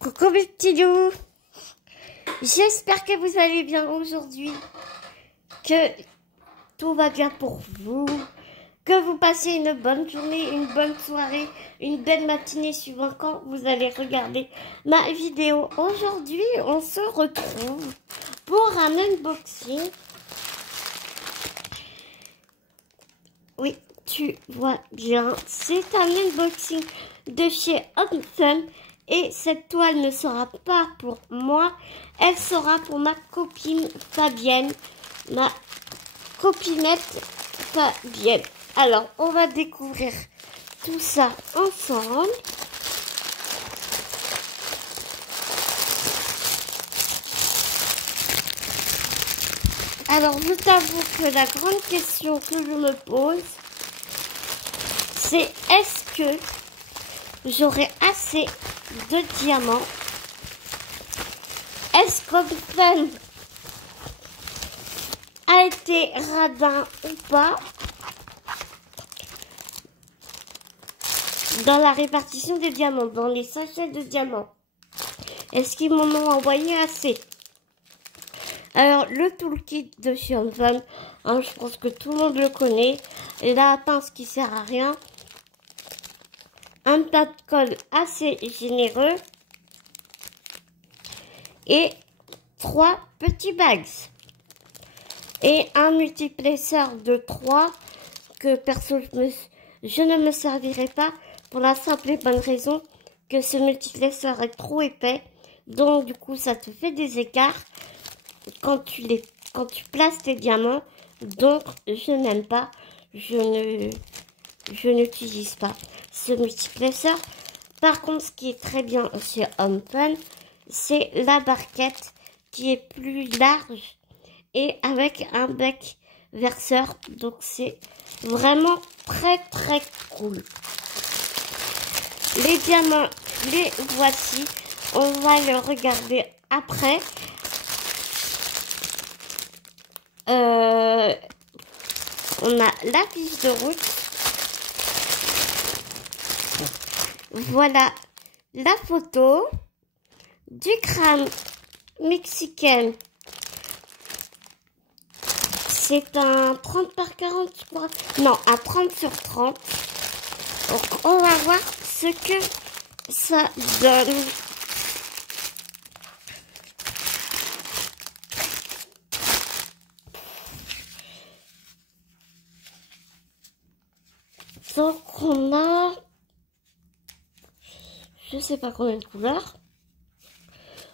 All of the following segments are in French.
Coucou mes petits loups, j'espère que vous allez bien aujourd'hui, que tout va bien pour vous, que vous passez une bonne journée, une bonne soirée, une belle matinée suivant quand vous allez regarder ma vidéo. Aujourd'hui, on se retrouve pour un unboxing. Oui, tu vois bien, c'est un unboxing de chez Homefun. Et cette toile ne sera pas pour moi, elle sera pour ma copine Fabienne, ma copinette Fabienne. Alors, on va découvrir tout ça ensemble. Alors, je t'avoue que la grande question que je me pose, c'est est-ce que j'aurai assez de diamants? Est-ce qu'Homefun a été radin ou pas dans la répartition des diamants, dans les sachets de diamants? Est-ce qu'ils m'en ont envoyé assez? Alors, le toolkit de chez Homefun, je pense que tout le monde le connaît. La pince qui sert à rien. Un tas de colle assez généreux. Et 3 petits bags. Et un multiplexeur de 3 que perso je ne me servirai pas pour la simple et bonne raison que ce multiplexeur est trop épais. Donc du coup ça te fait des écarts quand tu places tes diamants. Donc je n'aime pas, je n'utilise pas ce multiplexeur. Par contre, ce qui est très bien chez Homefun, c'est la barquette qui est plus large et avec un bec verseur. Donc c'est vraiment très cool. Les diamants, les voici. On va les regarder après. On a la fiche de route. Voilà la photo du crâne mexicain. C'est un 30 par 40, je crois. Non, un 30 sur 30. Donc, on va voir ce que ça donne. Donc, on a... je sais pas combien de couleurs.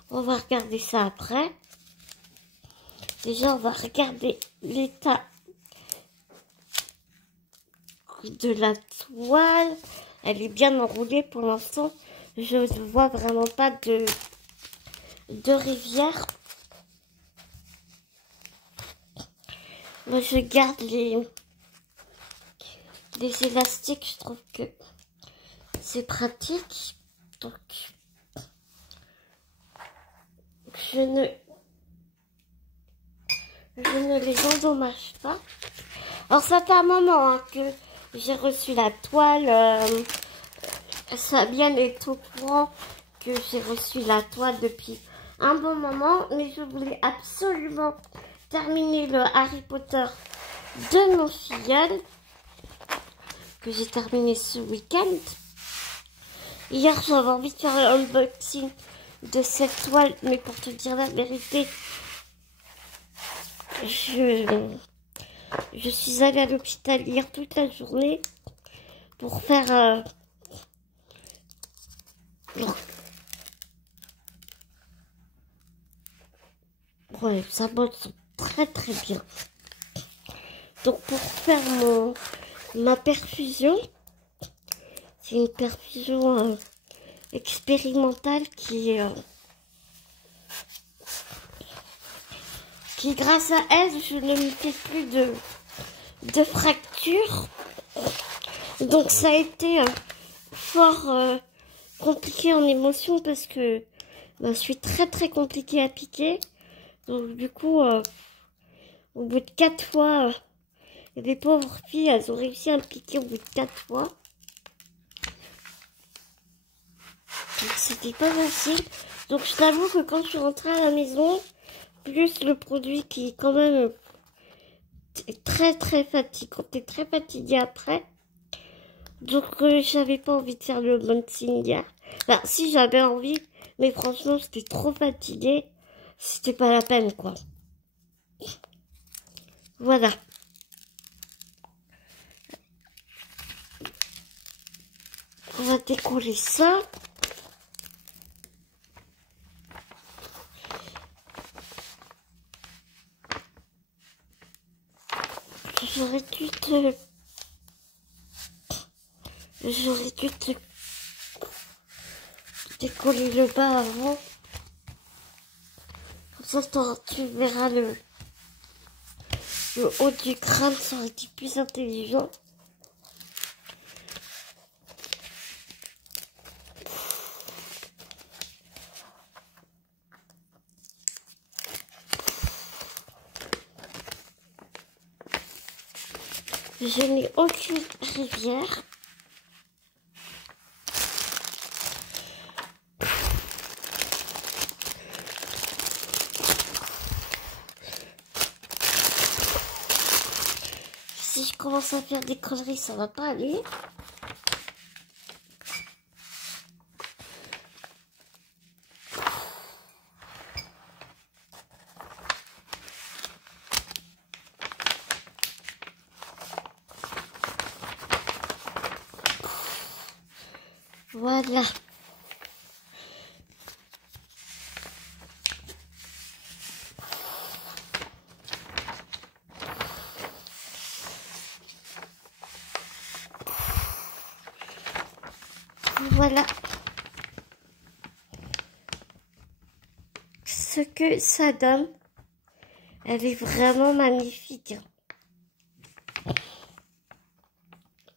On va regarder ça après. Déjà, on va regarder l'état de la toile. Elle est bien enroulée pour l'instant. Je ne vois vraiment pas de rivière. Moi, je garde les élastiques. Je trouve que c'est pratique. Donc, je ne les endommage pas. Alors, ça fait un moment que j'ai reçu la toile. Fabienne est au courant que j'ai reçu la toile depuis un bon moment. Mais je voulais absolument terminer le Harry Potter de mon filleul. Que j'ai terminé ce week-end. Hier, j'avais envie de faire un unboxing de cette toile. Mais pour te dire la vérité, je suis allée à l'hôpital hier toute la journée pour faire ouais, ça bosse très bien. Donc pour faire ma perfusion, c'est une perfusion expérimentale qui grâce à elle, je ne me fais plus de fractures. Donc ça a été fort compliqué en émotion parce que je suis très compliquée à piquer. Donc du coup, au bout de 4 fois, les pauvres filles, elles ont réussi à me piquer au bout de 4 fois. c'était pas facile. Donc je t'avoue que quand je suis rentrée à la maison, plus le produit qui est quand même très fatigant, t'es très fatigué après. Donc j'avais pas envie de faire le unboxing hier. Enfin, si j'avais envie, mais franchement j'étais trop fatiguée. C'était pas la peine quoi. Voilà. On va décoller ça. J'aurais dû te décoller le bas avant. Comme ça, tu verras le haut du crâne, ça aurait été plus intelligent. Je n'ai aucune rivière. Si je commence à faire des conneries, ça va pas aller. Voilà. Voilà ce que ça donne. Elle est vraiment magnifique.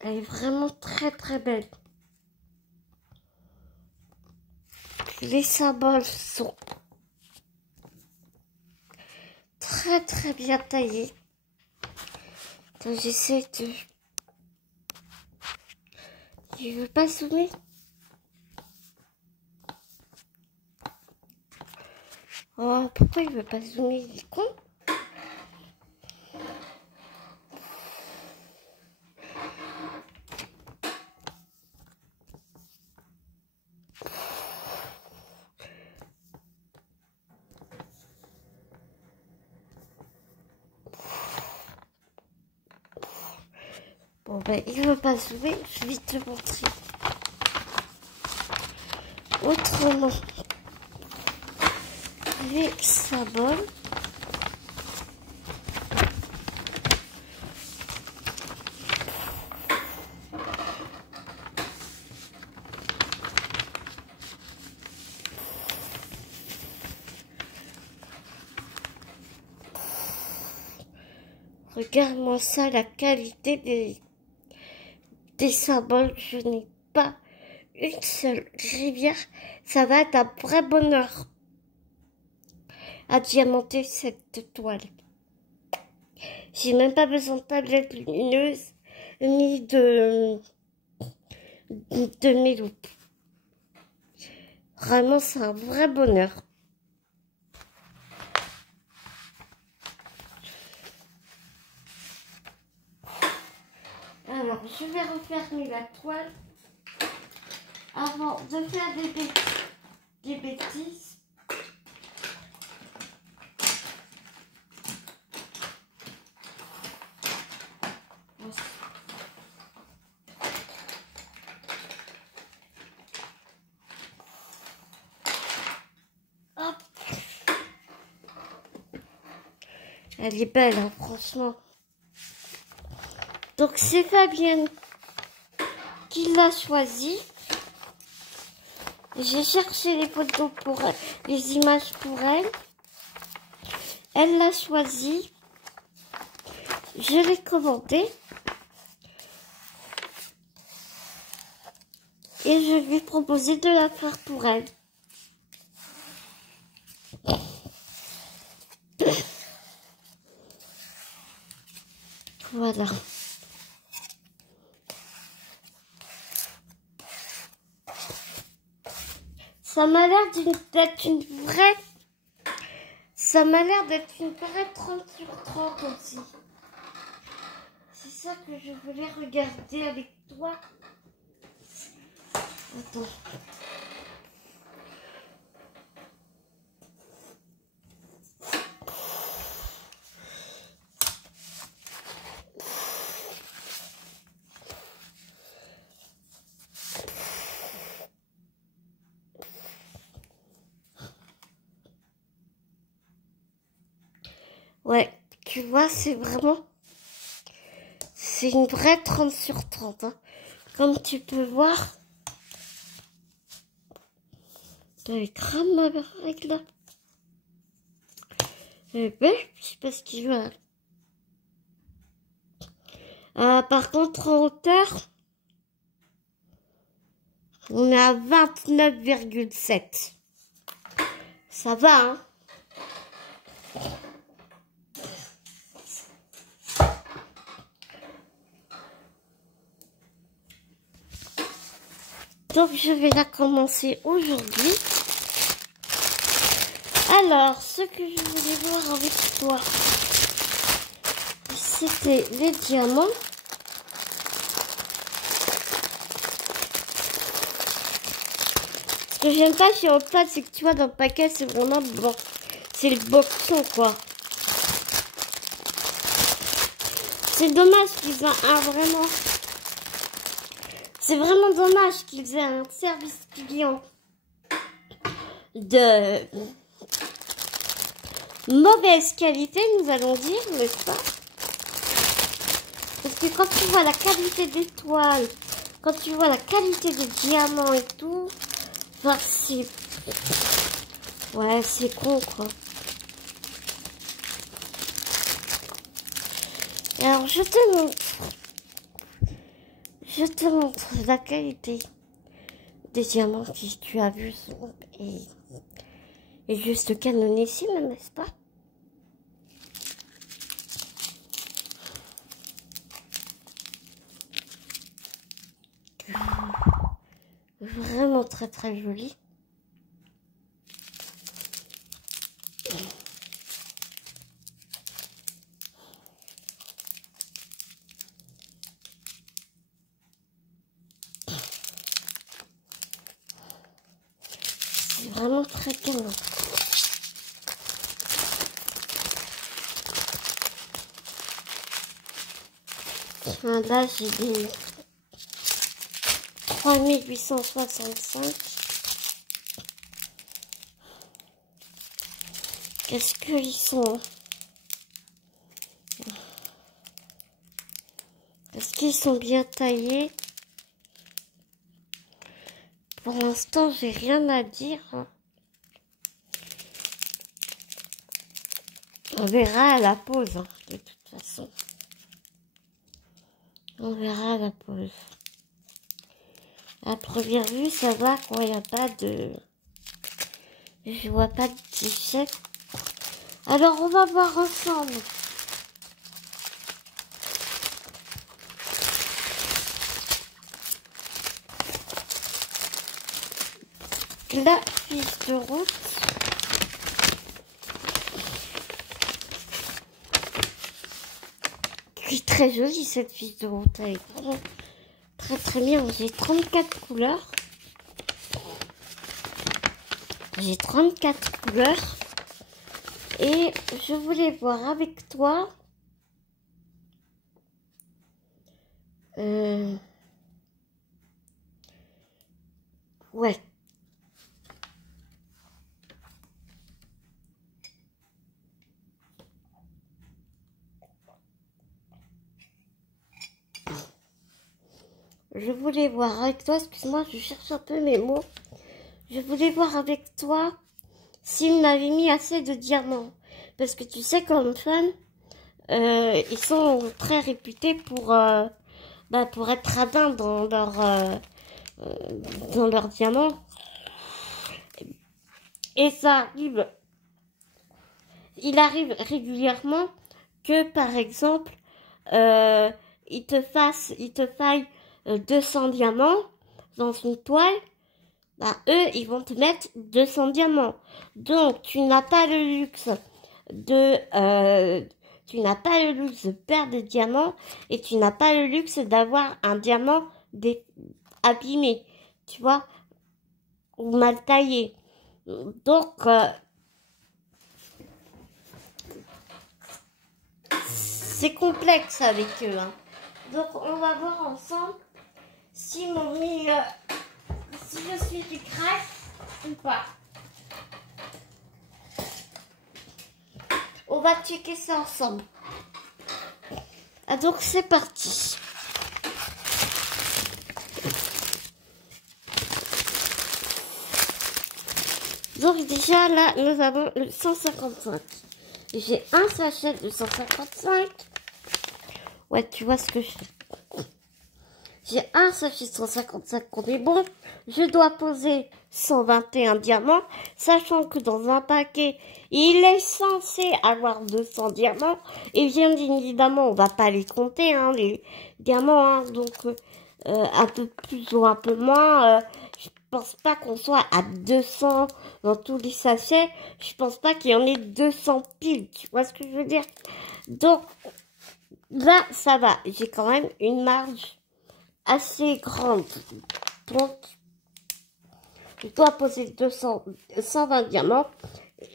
Elle est vraiment très belle. Les symboles sont très bien taillés. Donc j'essaie de... Il veut pas zoomer. Oh, pourquoi il veut pas zoomer? Il est con. Bon ben, il veut pas zoomer. Je vais te montrer. Autrement, les symboles. Regarde-moi ça, la qualité des symboles. Je n'ai pas une seule rivière. Ça va être un vrai bonheur à diamanter cette toile. J'ai même pas besoin de tablette lumineuse ni de mes loupes. Vraiment, c'est un vrai bonheur. Alors, je vais refermer la toile avant de faire des bêtises. Hop. Elle est belle, hein, franchement. Donc, c'est Fabienne qui l'a choisi. J'ai cherché les photos pour elle, les images pour elle. Elle l'a choisi. Je l'ai commandé. Et je lui ai proposé de la faire pour elle. Voilà. Ça m'a l'air d'être une vraie... Ça m'a l'air d'être une vraie 30 sur 30 aussi. C'est ça que je voulais regarder avec toi. Attends. Ouais, tu vois, c'est vraiment... C'est une vraie 30 sur 30. Hein. Comme tu peux voir. Elle crame ma règle là. Eh ben, je sais pas ce qu'il veut. Par contre, en hauteur, on est à 29,7. Ça va, hein? Donc, je vais la commencer aujourd'hui. Alors, ce que je voulais voir avec toi, c'était les diamants. Ce que j'aime pas chez Opta, c'est que tu vois, dans le paquet, c'est vraiment bon. C'est le boxon, quoi. C'est dommage qu'ils aient un vraiment... C'est vraiment dommage qu'ils aient un service client de mauvaise qualité, nous allons dire, n'est-ce pas? Parce que quand tu vois la qualité des toiles, quand tu vois la qualité des diamants et tout, enfin, c'est... Ouais, c'est con, quoi. Et alors, je te montre la qualité des diamants que tu as vus et juste canonissime, n'est-ce pas? Vraiment très très joli. C'est vraiment très canon. Là, j'ai des 3865. Qu'est-ce qu'ils sont? Est-ce qu'ils sont bien taillés? Pour l'instant, j'ai rien à dire. On verra à la pause, hein, de toute façon. On verra à la pause. À première vue, ça va quand il n'y a pas de... Je vois pas de t-shirt. Alors, on va voir ensemble. La fiche de route. C'est très jolie cette fiche de route. Elle est vraiment très très bien. J'ai 34 couleurs. J'ai 34 couleurs. Et je voulais voir avec toi. Ouais. Je voulais voir avec toi, excuse-moi, je cherche un peu mes mots. Je voulais voir avec toi s'il m'avait mis assez de diamants. Parce que tu sais, comme fans, ils sont très réputés pour être radins dans leurs diamants. Et ça arrive, il arrive régulièrement que, par exemple, il te faille 200 diamants dans une toile, bah, eux, ils vont te mettre 200 diamants. Donc, tu n'as pas le luxe de perdre des diamants et tu n'as pas le luxe d'avoir un diamant abîmé, tu vois, ou mal taillé. Donc, c'est complexe avec eux. Hein. Donc, on va voir ensemble si si je suis du crack ou pas. On va checker ça ensemble. Ah, donc, c'est parti. Donc, déjà, là, nous avons le 155. J'ai un sachet de 155. Ouais, tu vois ce que je fais. J'ai un sachet de 155 qu'on est bon. Je dois poser 121 diamants, sachant que dans un paquet, il est censé avoir 200 diamants. Et bien évidemment, on va pas les compter, hein, les diamants. Hein, donc, un peu plus ou un peu moins. Je pense pas qu'on soit à 200 dans tous les sachets. Je pense pas qu'il y en ait 200 piles. Tu vois ce que je veux dire? Donc, là, ça va. J'ai quand même une marge assez grande. Donc, je dois poser 120 diamants.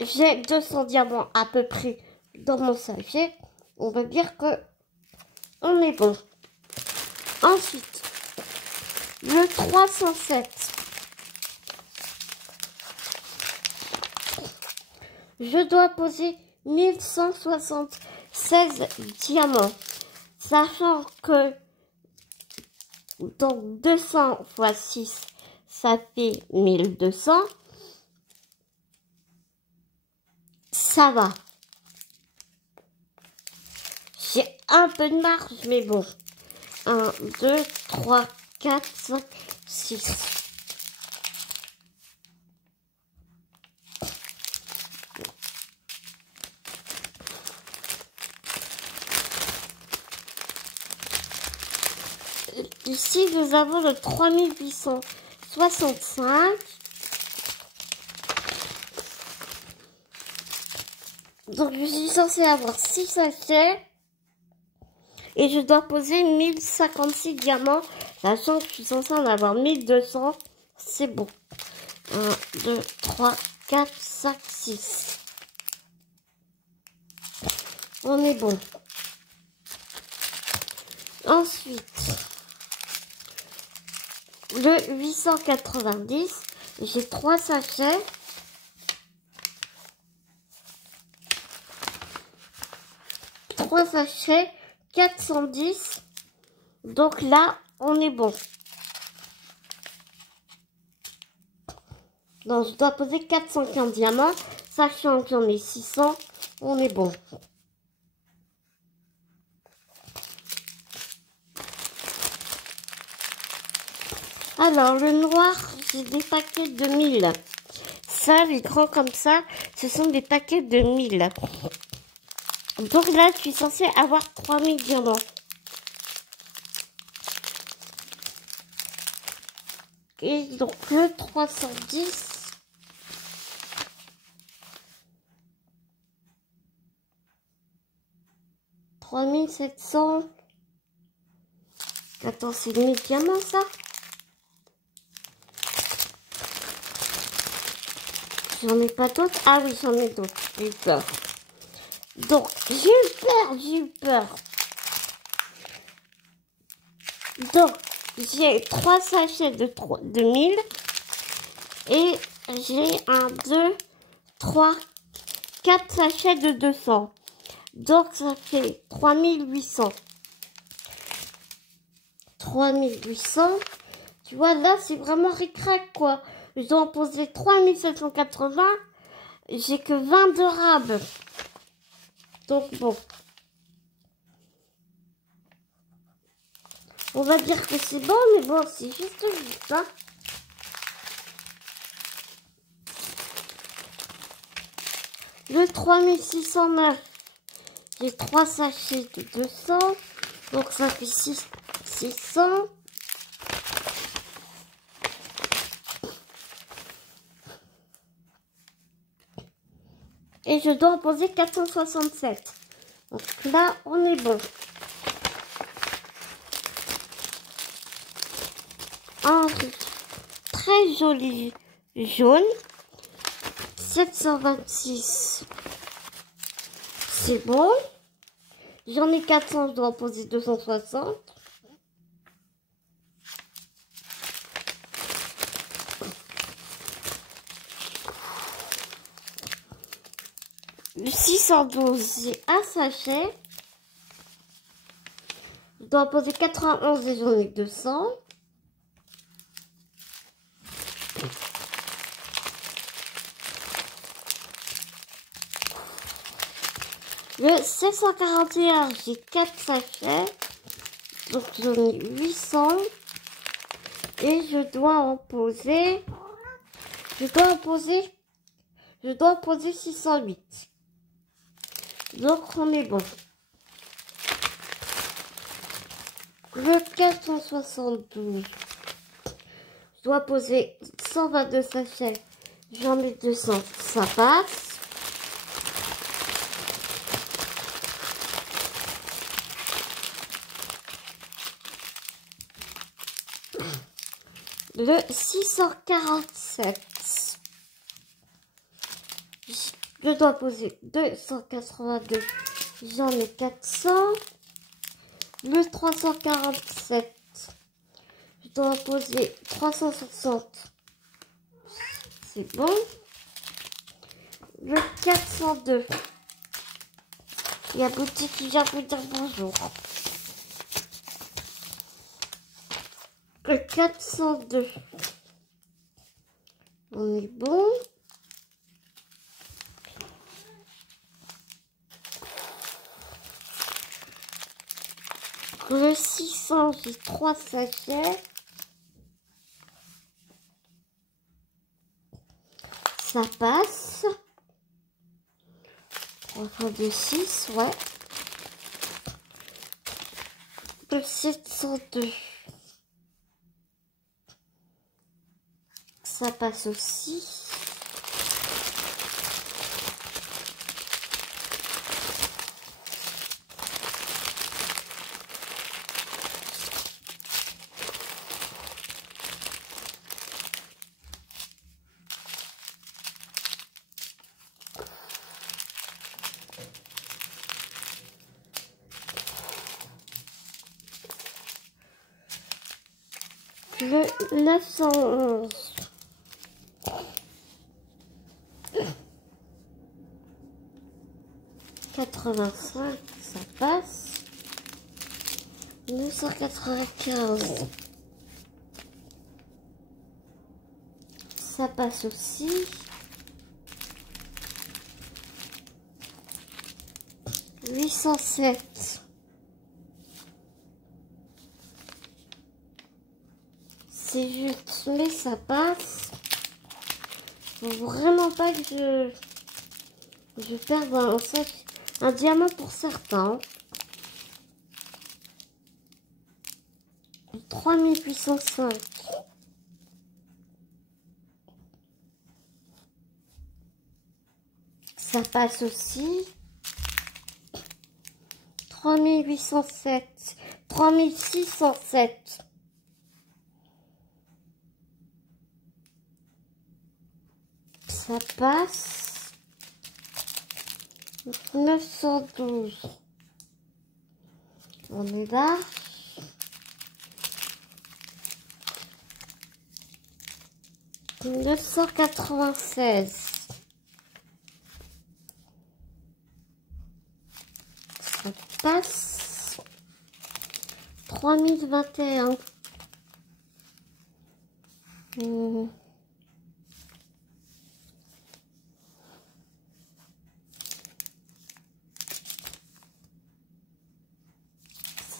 J'ai 200 diamants à peu près dans mon sachet. On va dire que on est bon. Ensuite, le 307. Je dois poser 1176 diamants. Sachant que donc 200 fois 6, ça fait 1200. Ça va. J'ai un peu de marge, mais bon. 1, 2, 3, 4, 5, 6. Ici, nous avons le 3865. Donc, je suis censée avoir 6 sachets. Et je dois poser 1056 diamants. Sachant que je suis censée en avoir 1200. C'est bon. 1, 2, 3, 4, 5, 6. On est bon. Ensuite, le 890, j'ai 3 sachets. Trois sachets, 410. Donc là, on est bon. Donc, je dois poser 415 diamants. Sachant qu'il y en a 600, on est bon. Alors, le noir, j'ai des paquets de 1000. Ça, les grands comme ça, ce sont des paquets de 1000. Donc là, je suis censée avoir 3000 diamants. Et donc, le 310. « 3700. Attends, c'est 1000 diamants, ça? J'en ai pas d'autres? Ah oui, j'en ai d'autres. J'ai eu peur. Donc, j'ai eu peur. Donc, j'ai 3 sachets de 1000. Et j'ai 1, 2, 3, 4 sachets de 200. Donc, ça fait 3800. 3800. Tu vois, là, c'est vraiment ric-rac, quoi. Je dois en poser 3780. J'ai que 20 de rab. Donc, bon. On va dire que c'est bon, mais bon, c'est juste hein. Le 3609. J'ai 3 sachets de 200. Donc, ça fait 600. Et je dois en poser 467. Donc là, on est bon. Un très joli jaune. 726. C'est bon. J'en ai 400, je dois en poser 260. Le 612, j'ai un sachet. Je dois en poser 91 et j'en ai 200. Le 741, j'ai 4 sachets. Donc j'en ai 800. Et je dois en poser 608. Donc on est bon. Le 472, je dois poser 122 sachets. J'en ai 200, ça passe. Le 647, je dois poser 282, j'en ai 400. Le 347, je dois poser 360, c'est bon. Le 402, il y a Boutique qui vient vous dire bonjour. Le 402, on est bon. Le 600, j'ai 3 sachets. Ça passe. 3 fois 2, 6, ouais. Le 702. Ça passe aussi. Le 911. $85, ça passe. 995. Ça passe aussi. « 807. C'est juste, mais ça passe. Faut vraiment pas que je perde un diamant pour certains. 3805. Ça passe aussi. 3807. 3607. Ça passe. 912. On est là. « 996. Ça passe. 3021.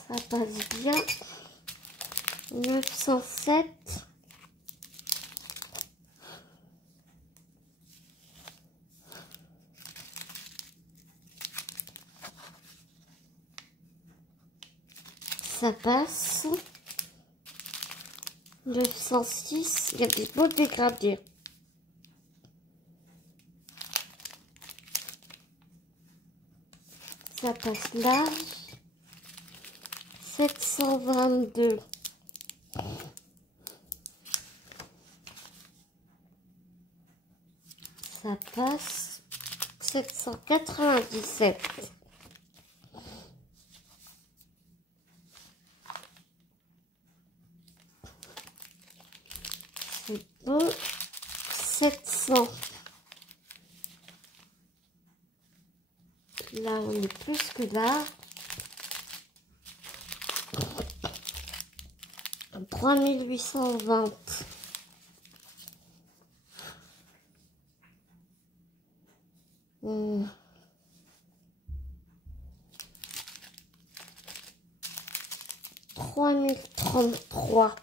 Ça passe bien. 907. Ça passe. 906. Il y a des beaux dégradés. ça passe large. 722. Ça passe. 797. C'est bon. 700. Là, on est plus que là. 3820. Mmh. 3033.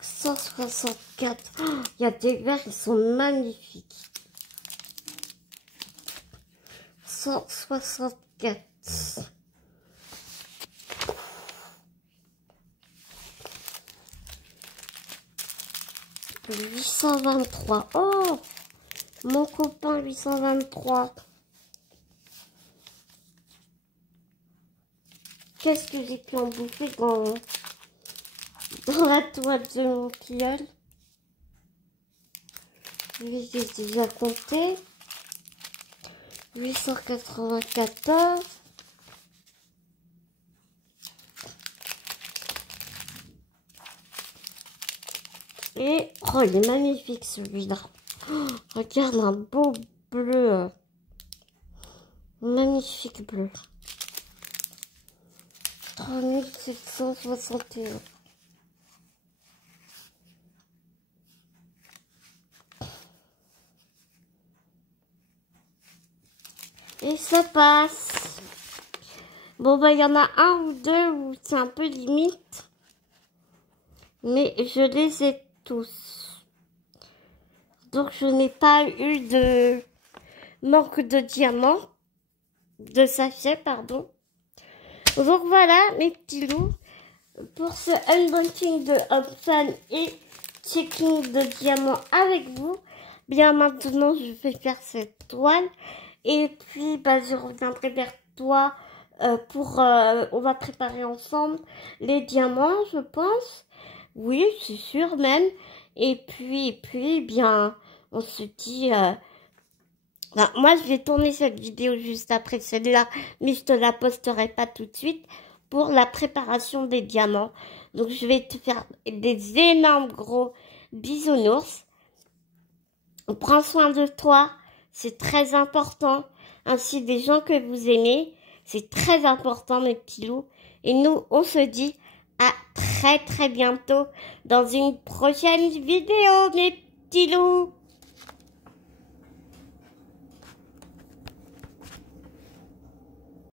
164. Oh, il y a des verres, ils sont magnifiques. 164. 823. Oh, mon copain 823. Qu'est-ce que j'ai pu en bouffer dans la toile de mon tilleul? J'ai déjà compté. 894. Et, oh, il est magnifique celui-là. Oh, regarde, un beau bleu. Magnifique bleu. 3761. Et ça passe. Bon, bah, il y en a un ou deux où c'est un peu limite. Mais je les ai tous. Donc, je n'ai pas eu de manque de diamants. De sachets, pardon. Donc, voilà, mes petits loups. Pour ce unboxing de Hobson et checking de diamants avec vous. Bien, maintenant, je vais faire cette toile. Et puis, bah, je reviendrai vers toi on va préparer ensemble les diamants, je pense. Oui, c'est sûr même. Et puis, bien, on se dit... moi, je vais tourner cette vidéo juste après celle-là, mais je te la posterai pas tout de suite pour la préparation des diamants. Donc, je vais te faire des énormes gros bisounours. Prends soin de toi, c'est très important. Ainsi des gens que vous aimez, c'est très important, mes petits loups. Et nous, on se dit à très bientôt dans une prochaine vidéo, mes petits loups.